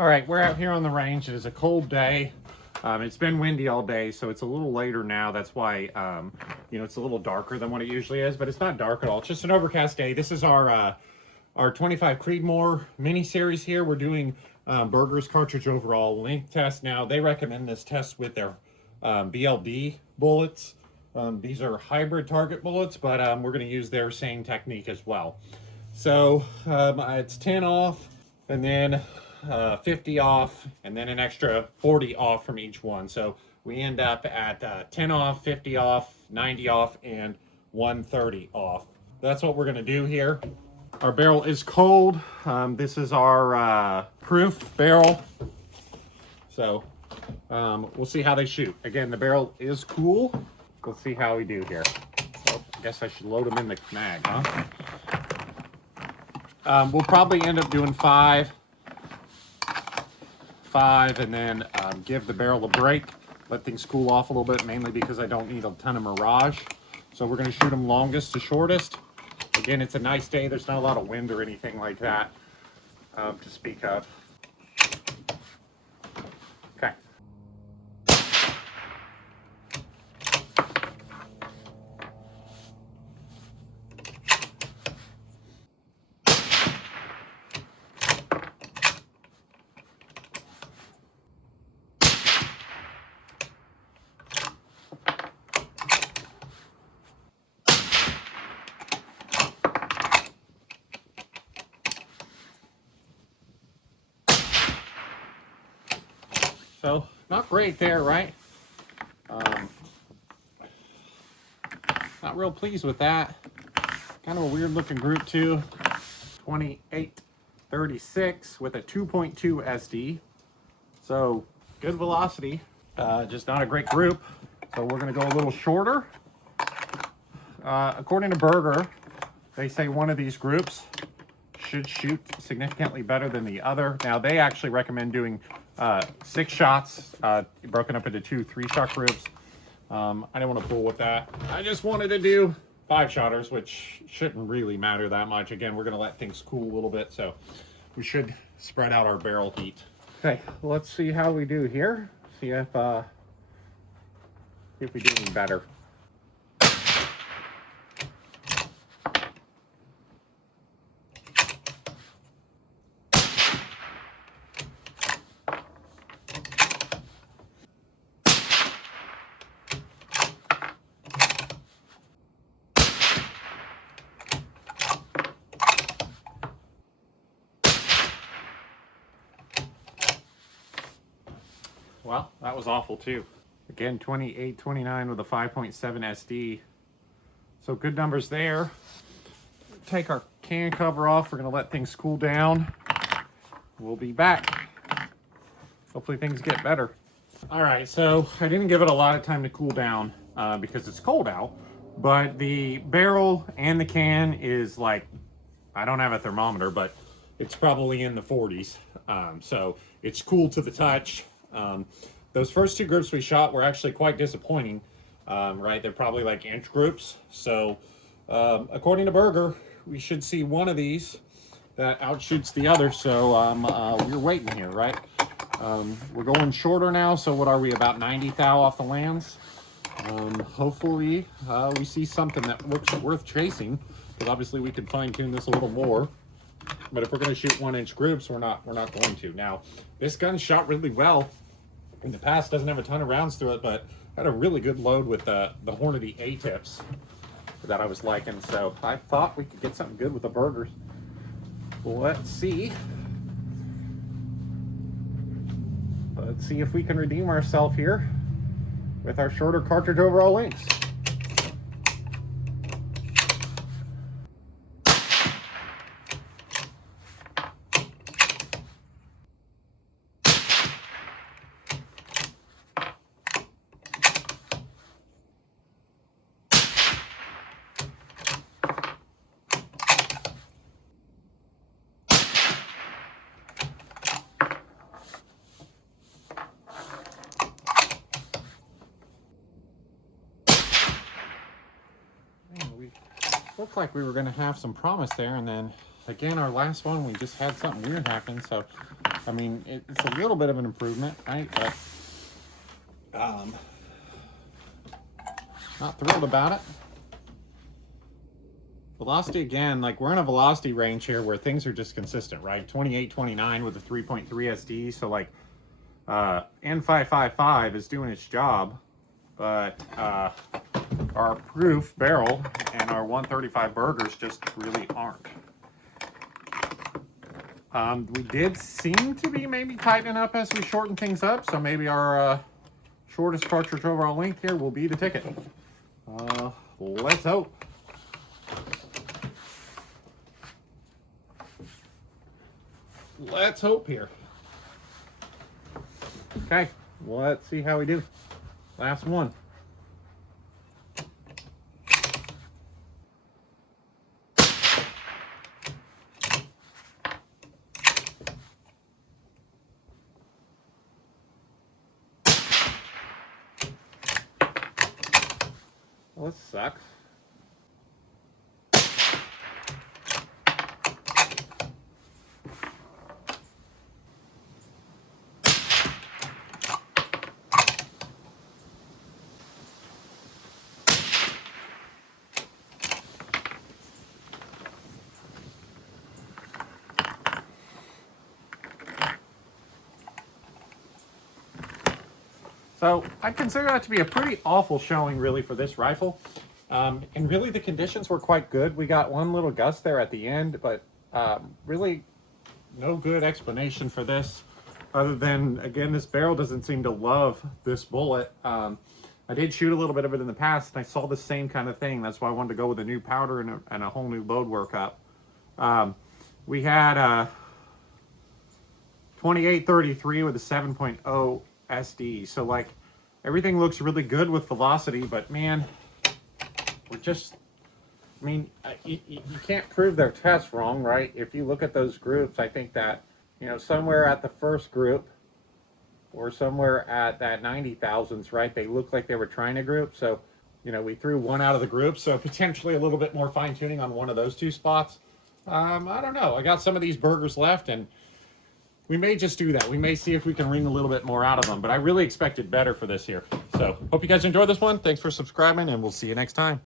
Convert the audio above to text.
All right, we're out here on the range. It is a cold day. It's been windy all day, so it's a little later now. That's why, it's a little darker than what it usually is, but it's not dark at all. It's just an overcast day. This is our 25 Creedmoor mini series here. We're doing Berger's cartridge overall length test. Now, they recommend this test with their BLD bullets. These are hybrid target bullets, but we're going to use their same technique as well. So it's 10 off, and then 50 off, and then an extra 40 off from each one. So we end up at 10 off, 50 off, 90 off, and 130 off. That's what we're going to do here. Our barrel is cold. This is our proof barrel. So we'll see how they shoot. Again, the barrel is cool. Let's see how we do here. So I guess I should load them in the mag, huh? We'll probably end up doing five, and then give the barrel a break, let things cool off a little bit, mainly because I don't need a ton of mirage. So we're going to shoot them longest to shortest. Again, it's a nice day. There's not a lot of wind or anything like that to speak of. Okay. So, not great there, right? Not real pleased with that. Kind of a weird looking group too. 2836 with a 2.2 SD. So, good velocity. Just not a great group. So we're gonna go a little shorter. According to Berger, they say one of these groups should shoot significantly better than the other. Now, they actually recommend doing 6 shots, broken up into 2 3-shot groups. I didn't want to fool with that. I just wanted to do 5-shotters, which shouldn't really matter that much. Again, we're going to let things cool a little bit, so we should spread out our barrel heat. Okay, let's see how we do here. See if we do any better. Well, that was awful too. Again, 2829 with a 5.7 SD. So good numbers there. Take our can cover off. We're going to let things cool down. We'll be back. Hopefully things get better. All right, so I didn't give it a lot of time to cool down because it's cold out. But the barrel and the can is like, I don't have a thermometer, but it's probably in the 40s. So it's cool to the touch. Those first 2 groups we shot were actually quite disappointing, right? They're probably like inch groups. So according to Berger, we should see one of these that outshoots the other. So we're waiting here, right? We're going shorter now. So what are we, about 90 thou off the lands? Hopefully we see something that looks worth chasing, because obviously we can fine tune this a little more. But if we're going to shoot 1-inch groups, we're not going to. Now, this gun shot really well in the past. Doesn't have a ton of rounds through it, but had a really good load with the Hornady A-tips that I was liking. So I thought we could get something good with the Bergers. Let's see. Let's see if we can redeem ourselves here with our shorter cartridge overall lengths. Looked like we were going to have some promise there, and then again, our last one, we just had something weird happen. So I mean, it's a little bit of an improvement, right? But not thrilled about it. Velocity, again, like we're in a velocity range here where things are just consistent, right? 28, 29 with a 3.3 SD. So like N555 is doing its job, but our proof barrel and our 135 Bergers just really aren't. We did seem to be maybe tightening up as we shorten things up, so maybe our shortest cartridge overall length here will be the ticket. Let's hope. Let's hope here. Okay, let's see how we do. Last one. Well, this sucks. So I consider that to be a pretty awful showing really for this rifle. And really the conditions were quite good. We got one little gust there at the end, but really no good explanation for this other than, again, this barrel doesn't seem to love this bullet. I did shoot a little bit of it in the past and I saw the same kind of thing. That's why I wanted to go with a new powder and a whole new load workup. We had 2833 with a 7.0 SD. So like everything looks really good with velocity, but man, we're just, I mean, you can't prove their tests wrong, right? If you look at those groups, I think that, you know, somewhere at the first group or somewhere at that 90,000s, right? They look like they were trying to group. So, you know, we threw one out of the group. So potentially a little bit more fine tuning on one of those two spots. I don't know. I got some of these Bergers left and we may just do that. We may see if we can wring a little bit more out of them, but I really expected better for this here. So hope you guys enjoyed this one. Thanks for subscribing and we'll see you next time.